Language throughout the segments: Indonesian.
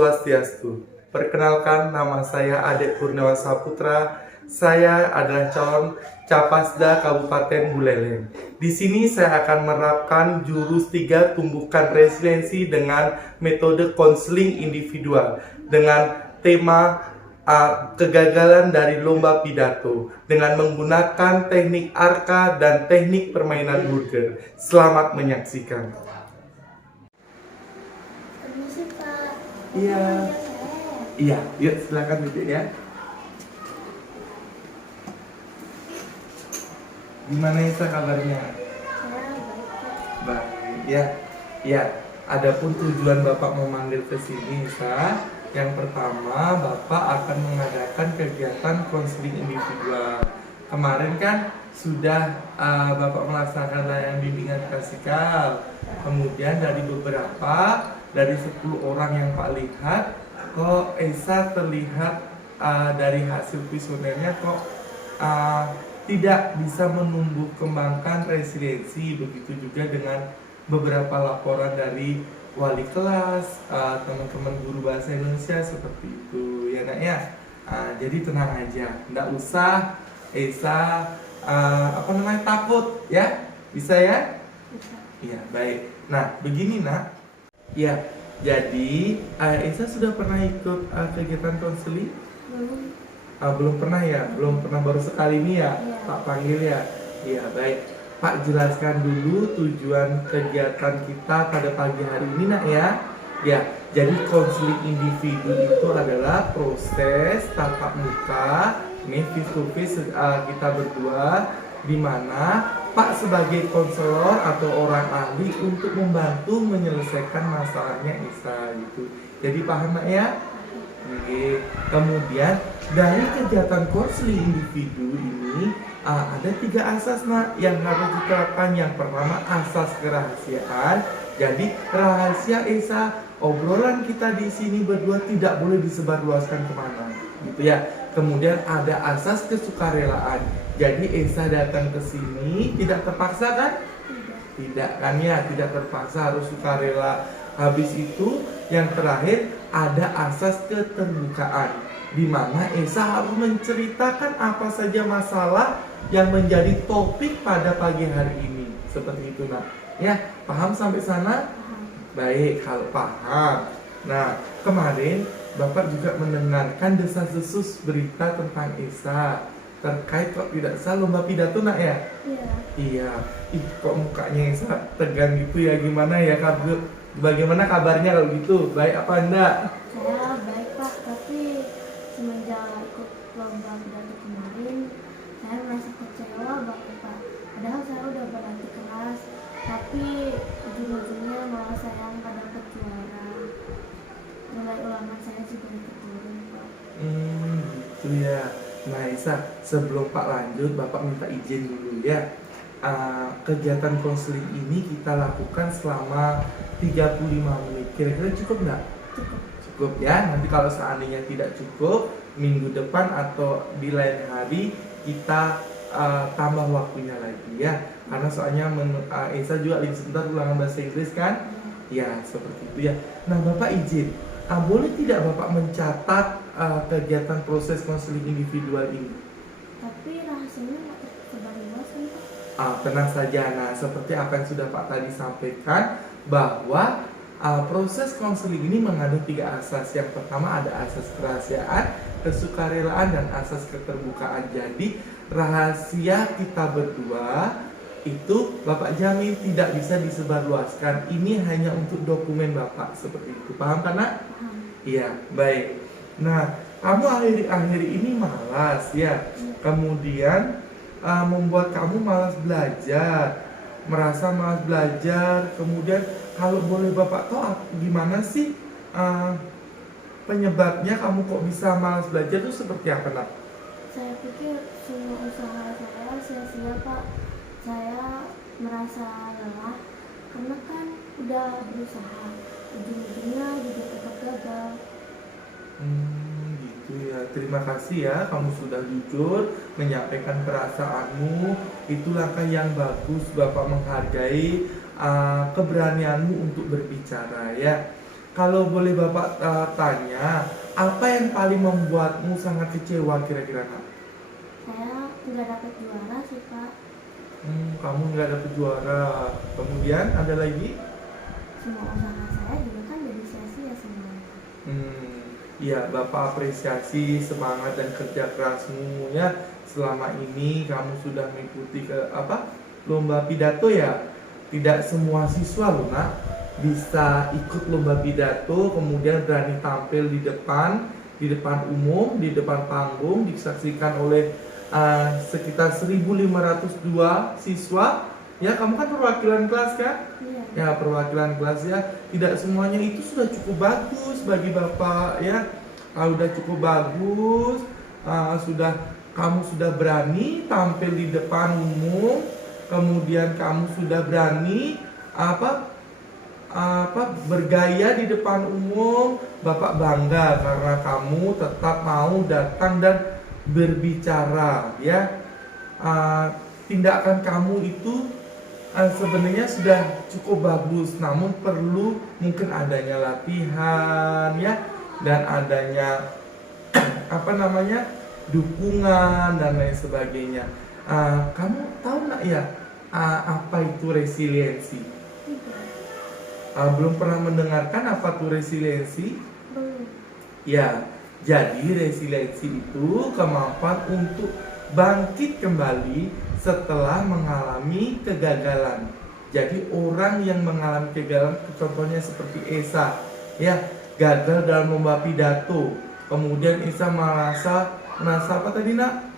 Swastiastu. Perkenalkan, nama saya Adek Kurniawan Saputra. Saya adalah calon Capasda Kabupaten Buleleng. Di sini saya akan menerapkan jurus 3 tumbuhkan resiliensi dengan metode konseling individual dengan tema kegagalan dari lomba pidato dengan menggunakan teknik arka dan teknik permainan burger. Selamat menyaksikan. Permisi Pak. Iya. Iya, yuk silakan duduk ya. Gimana Isa kabarnya? Saya baik Pak. Baik, ya. Ya, adapun tujuan Bapak memanggil ke sini Isa, yang pertama Bapak akan mengadakan kegiatan konseling individual. Kemarin kan sudah Bapak melaksanakan layanan bimbingan klasikal. Kemudian dari 10 orang yang Pak lihat, kok Esa terlihat dari hasil kuesionernya kok tidak bisa menumbuh kembangkan resiliensi. Begitu juga dengan beberapa laporan dari wali kelas, teman-teman guru bahasa Indonesia seperti itu ya Nak ya. Jadi tenang aja, nggak usah Esa takut ya, bisa ya? Bisa. Iya baik. Nah begini Nak, ya jadi Esa sudah pernah ikut kegiatan konseling? Belum. Belum pernah ya, belum pernah, baru sekali ini ya, Iya. Pak panggil ya. Iya baik, Pak jelaskan dulu tujuan kegiatan kita pada pagi hari ini Nak ya. Ya, jadi konseling individu itu adalah proses tatap muka, ini face to face kita berdua, di mana Pak sebagai konselor atau orang ahli untuk membantu menyelesaikan masalahnya Isa gitu. Jadi paham Nak ya? Oke. Kemudian dari kegiatan konseling individu ini ada 3 asas Nak yang harus diterapkan. Yang pertama asas kerahasiaan. Jadi rahasia Esa, obrolan kita di sini berdua tidak boleh disebarluaskan kemana, gitu ya. Kemudian ada asas kesukarelaan. Jadi Esa datang ke sini tidak terpaksa kan? Tidak kan ya, tidak terpaksa, harus sukarela. Habis itu yang terakhir ada asas keterbukaan, di mana Esa harus menceritakan apa saja masalah yang menjadi topik pada pagi hari ini. Seperti itu Nak. Ya, paham sampai sana? Paham. Baik, kalau paham. Nah, kemarin Bapak juga mendengarkan desas-desus berita tentang Esa terkait kok tidak salah lomba pidato Nak ya? Iya. Iya. Ih, kok mukanya Esa tegang gitu ya? Gimana ya bagaimana kabarnya kalau gitu? Baik apa enggak? Saya baik Pak, tapi semenjak ikut lomba pidato kemarin, saya merasa kecewa banget Pak. Padahal saya udah berlatih keras, tapi ujung-ujungnya malah saya nggak dapat juara. Nilai ulangan saya juga ikut turun Pak. Gitu ya. Nah Isa, sebelum Pak lanjut, Bapak minta izin dulu ya. Kegiatan konseling ini kita lakukan selama 35 menit. Kira-kira cukup nggak? Cukup. Cukup ya. Nanti kalau seandainya tidak cukup, minggu depan atau di lain hari kita tambah waktunya lagi ya. Karena soalnya Esa juga lagi sebentar ulangan bahasa Inggris kan? Ya seperti itu ya. Nah Bapak izin, boleh tidak Bapak mencatat kegiatan proses konseling individual ini? Tapi rahasianya nggak tersebar luas kan Pak? Tenang saja. Nah seperti apa yang sudah Pak tadi sampaikan, bahwa proses konseling ini mengandung 3 asas. Yang pertama ada asas kerahasiaan, kesukarelaan, dan asas keterbukaan. Jadi rahasia kita berdua itu Bapak jamin tidak bisa disebarluaskan. Ini hanya untuk dokumen Bapak, seperti itu. Paham kan Nak? Paham. Iya, baik. Nah, kamu akhir-akhir ini malas ya. Kemudian membuat kamu malas belajar, merasa malas belajar. Kemudian kalau boleh Bapak tahu gimana sih penyebabnya kamu kok bisa malas belajar itu seperti apa Nak? Saya pikir semua usaha saya sia-sia Pak. Saya merasa lelah karena kan udah berusaha, ujung-ujungnya juga tetap gagal. Gitu ya. Terima kasih ya, kamu sudah jujur menyampaikan perasaanmu. Itu langkah yang bagus. Bapak menghargai keberanianmu untuk berbicara ya. Kalau boleh Bapak tanya, apa yang paling membuatmu sangat kecewa kira-kira Nak? Saya nggak dapat juara sih Pak. Kamu nggak dapet juara. Kemudian ada lagi? Semua usaha saya juga kan jadi sia-sia semuanya. Ya, Bapak apresiasi semangat dan kerja kerasmu ya. Selama ini kamu sudah mengikuti lomba pidato ya. Tidak semua siswa loh Nak bisa ikut lomba pidato kemudian berani tampil di depan umum, di depan panggung disaksikan oleh sekitar 1.502 siswa. Ya, kamu kan perwakilan kelas kan? Iya. Ya, perwakilan kelas ya. Tidak semuanya itu sudah cukup bagus bagi Bapak ya. Udah cukup bagus. Kamu sudah berani tampil di depan umum. Kemudian kamu sudah berani bergaya di depan umum. Bapak bangga karena kamu tetap mau datang dan berbicara ya. Tindakan kamu itu sebenarnya sudah cukup bagus, namun perlu mungkin adanya latihan ya, dan adanya dukungan dan lain sebagainya. Kamu tahu nggak ya apa itu resiliensi? Belum pernah mendengarkan apa itu resiliensi? Belum. Ya, jadi resiliensi itu kemampuan untuk bangkit kembali setelah mengalami kegagalan. Jadi orang yang mengalami kegagalan, contohnya seperti Esa, ya gagal dalam lomba pidato, kemudian Esa merasa apa tadi Nak?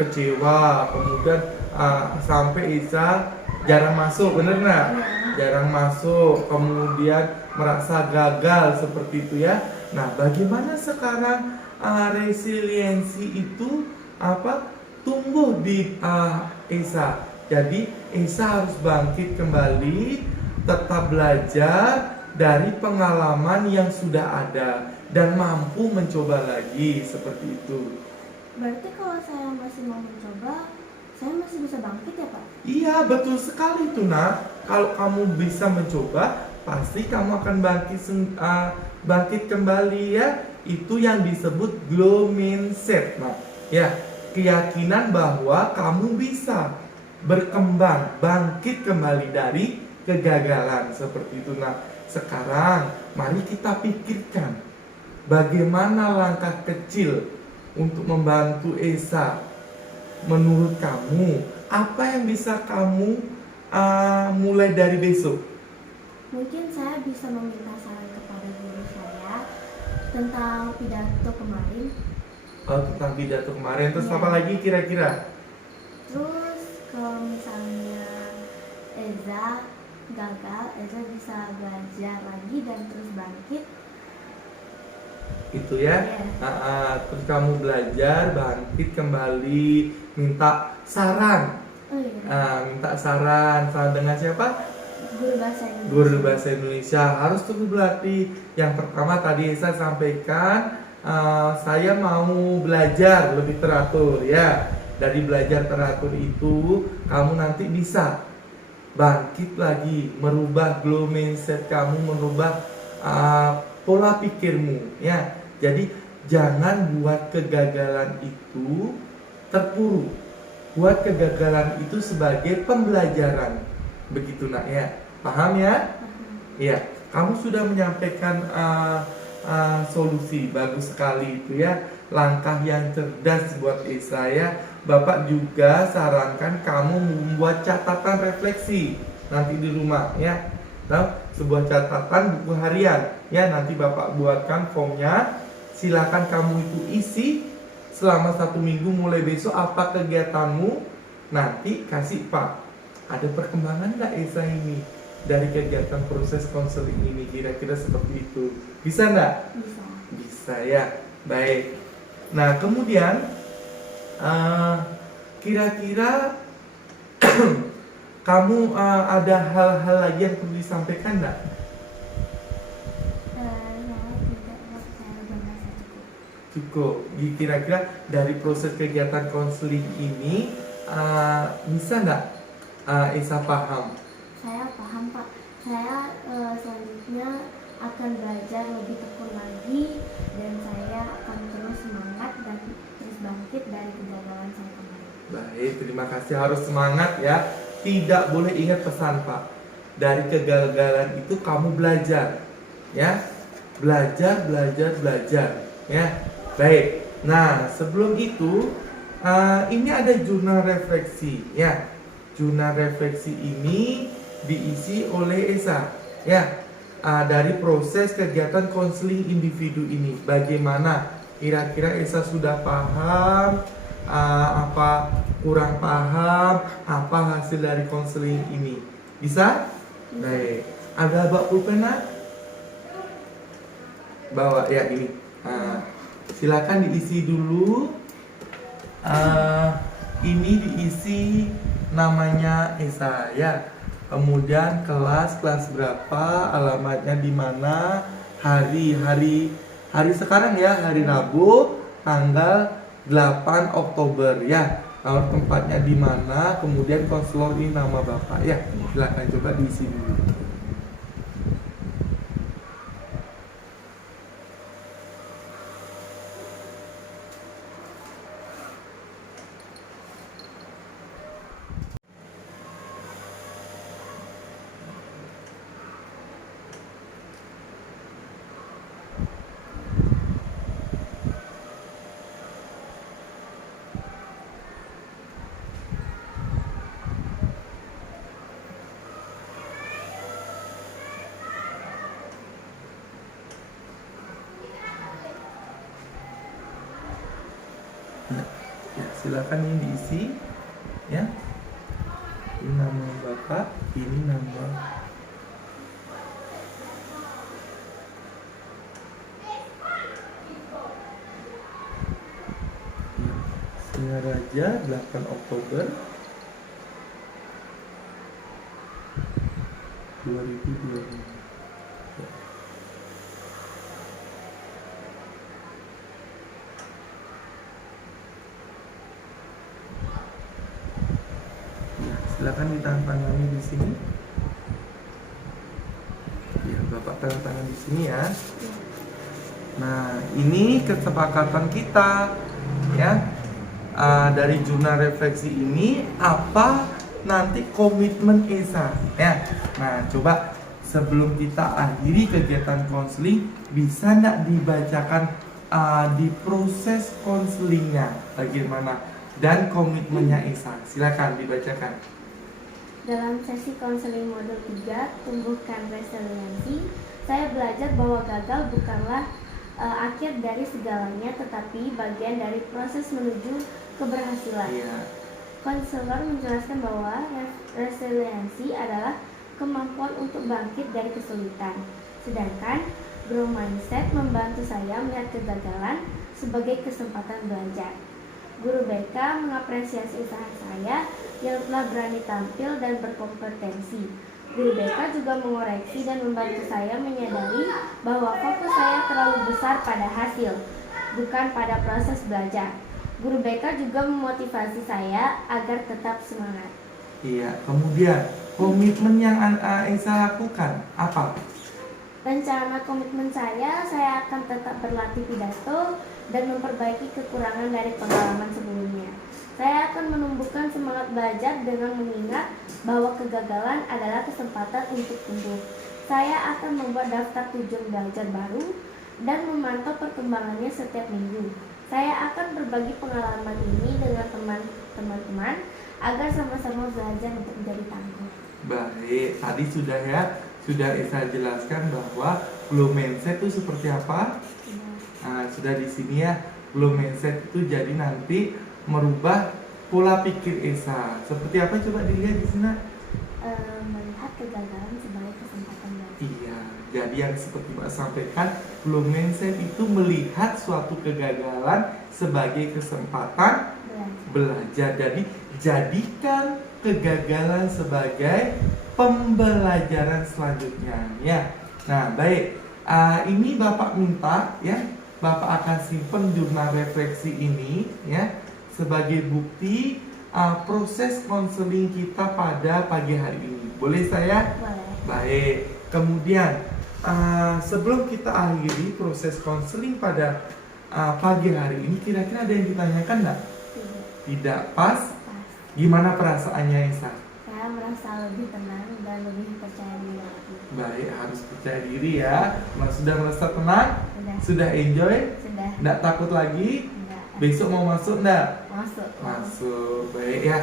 Kecewa, kemudian sampai Esa jarang masuk, bener Nak? Jarang masuk, kemudian merasa gagal seperti itu ya. Nah, bagaimana sekarang resiliensi itu tumbuh di Esa. Jadi Esa harus bangkit kembali, tetap belajar dari pengalaman yang sudah ada dan mampu mencoba lagi seperti itu. Berarti kalau saya masih mau mencoba, saya masih bisa bangkit ya Pak? Iya, betul sekali tuh Nak. Kalau kamu bisa mencoba, pasti kamu akan bangkit kembali ya. Itu yang disebut growth mindset, Nak. Ya, keyakinan bahwa kamu bisa berkembang, bangkit kembali dari kegagalan seperti itu. Nah, sekarang mari kita pikirkan bagaimana langkah kecil untuk membantu Esa. Menurut kamu, apa yang bisa kamu mulai dari besok? Mungkin saya bisa meminta saran kepada guru saya tentang pidato kemarin. Tentang pidato kemarin, terus Iya. apa lagi kira-kira? Terus kalau misalnya Eza gagal, Eza bisa belajar lagi dan terus bangkit. Itu ya. Iya. Terus kamu belajar, bangkit kembali, minta saran. Oh iya. Minta saran dengan siapa? Guru bahasa Indonesia. Guru bahasa Indonesia. Harus terus berlatih. Yang pertama tadi saya sampaikan, saya mau belajar lebih teratur ya. Dari belajar teratur itu kamu nanti bisa bangkit lagi, merubah growth mindset kamu, merubah pola pikirmu ya. Jadi jangan buat kegagalan itu terpuruk. Buat kegagalan itu sebagai pembelajaran. Begitu Nak ya. Paham ya? Iya. Kamu sudah menyampaikan solusi, bagus sekali itu ya. Langkah yang cerdas buat Esa ya. Bapak juga sarankan kamu membuat catatan refleksi nanti di rumah ya. Nah, sebuah catatan buku harian ya, nanti Bapak buatkan formnya. Silakan kamu itu isi selama 1 minggu mulai besok apa kegiatanmu. Nanti kasih Pak, ada perkembangan nggak Esa ini dari kegiatan proses konseling ini, kira-kira seperti itu. Bisa nggak? Bisa. Bisa ya. Baik. Nah kemudian kira-kira kamu ada hal-hal lagi yang perlu disampaikan nggak? Saya udah merasa Cukup. Kira-kira dari proses kegiatan konseling ini bisa nggak Esa paham? Saya paham Pak. Saya selanjutnya akan belajar lebih tekun lagi, dan saya akan terus semangat dan terus bangkit dari kegagalan saya kemarin. Baik, terima kasih. Harus semangat ya. Tidak boleh, ingat pesan Pak. Dari kegagalan itu kamu belajar, ya. Belajar, belajar, belajar, ya. Baik. Nah, sebelum itu ini ada jurnal refleksi, ya. Jurnal refleksi ini diisi oleh Esa, ya. Dari proses kegiatan konseling individu ini, bagaimana kira-kira Esa sudah paham, apa kurang paham, apa hasil dari konseling ini? Bisa? Baik. Ada bawa pulpen? Bawa ya ini. Silakan diisi dulu. Ini diisi namanya Esa ya. Kemudian kelas berapa, alamatnya di mana, hari sekarang ya, hari Rabu tanggal 8 Oktober ya. Lalu tempatnya di mana, kemudian konselor ini nama Bapak ya. Silakan coba diisi dulu. Ya, silakan ini diisi ya. Ini nama Bapak, ini nama ya, Singaraja 8 Oktober 2020. Silakan ditandatangani di sini. Ya, Bapak tanda tangan di sini ya. Nah, ini kesepakatan kita ya. Dari jurnal refleksi ini apa nanti komitmen Esa ya. Nah, coba sebelum kita akhiri kegiatan konseling, bisa nggak dibacakan di proses konselingnya bagaimana dan komitmennya Esa? Silakan dibacakan. Dalam sesi konseling modul 3, tumbuhkan resiliensi, saya belajar bahwa gagal bukanlah akhir dari segalanya, tetapi bagian dari proses menuju keberhasilan. Iya. Konselor menjelaskan bahwa resiliensi adalah kemampuan untuk bangkit dari kesulitan. Sedangkan growth mindset membantu saya melihat kegagalan sebagai kesempatan belajar. Guru BK mengapresiasi usaha saya yang telah berani tampil dan berkompetensi. Guru BK juga mengoreksi dan membantu saya menyadari bahwa fokus saya terlalu besar pada hasil, bukan pada proses belajar. Guru BK juga memotivasi saya agar tetap semangat. Iya, kemudian komitmen yang Esa lakukan apa? Rencana komitmen saya akan tetap berlatih pidato dan memperbaiki kekurangan dari pengalaman sebelumnya. Saya akan menumbuhkan semangat belajar dengan mengingat bahwa kegagalan adalah kesempatan untuk tumbuh. Saya akan membuat daftar tujuan belajar baru dan memantau perkembangannya setiap minggu. Saya akan berbagi pengalaman ini dengan teman-teman agar sama-sama belajar untuk menjadi tangguh. Baik, tadi sudah Esa jelaskan bahwa growth mindset itu seperti apa? Nah, sudah di sini ya, growth mindset itu jadi nanti merubah pola pikir Esa. Seperti apa coba dilihat di sini? Melihat kegagalan sebagai kesempatan belajar. Iya, jadi yang seperti Mbak sampaikan, growth mindset itu melihat suatu kegagalan sebagai kesempatan belajar. Jadi jadikan kegagalan sebagai pembelajaran selanjutnya ya. Nah, baik. Ini Bapak minta ya, Bapak akan simpan jurnal refleksi ini ya sebagai bukti proses konseling kita pada pagi hari ini. Boleh saya? Boleh. Baik. Kemudian sebelum kita akhiri proses konseling pada pagi hari ini, kira-kira ada yang ditanyakan nggak? Tidak. Tidak. Pas? Pas. Gimana perasaannya, Esa? Saya merasa lebih tenang dan lebih percaya diri lagi. Baik, harus percaya diri ya. Sudah merasa tenang? Sudah enjoy? Sudah. Nggak takut lagi? Enggak. Besok mau masuk nggak? Masuk. Masuk. Baik ya.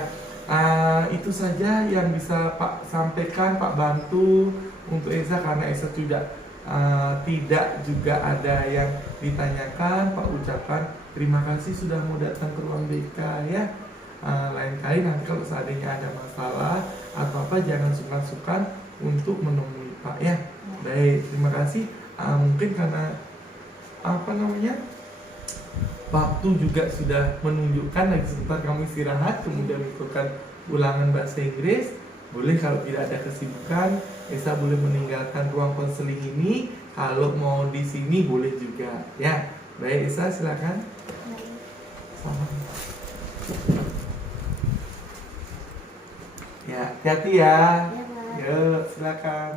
Itu saja yang bisa Pak sampaikan, Pak bantu untuk Esa, karena Esa tidak juga ada yang ditanyakan. Pak ucapkan terima kasih sudah mau datang ke ruang BK ya. Lain kali nanti kalau seandainya ada masalah atau apa, jangan sungkan-sungkan untuk menemui Pak ya. Baik, terima kasih. Mungkin karena waktu juga sudah menunjukkan, lagi sebentar kamu istirahat, kemudian mengikuti ulangan bahasa Inggris. Boleh kalau tidak ada kesibukan, Esa boleh meninggalkan ruang konseling ini. Kalau mau di sini boleh juga ya. Baik Esa, silakan. Salam. Ya, hati-hati ya. Ya, Pak. Yuk, silakan.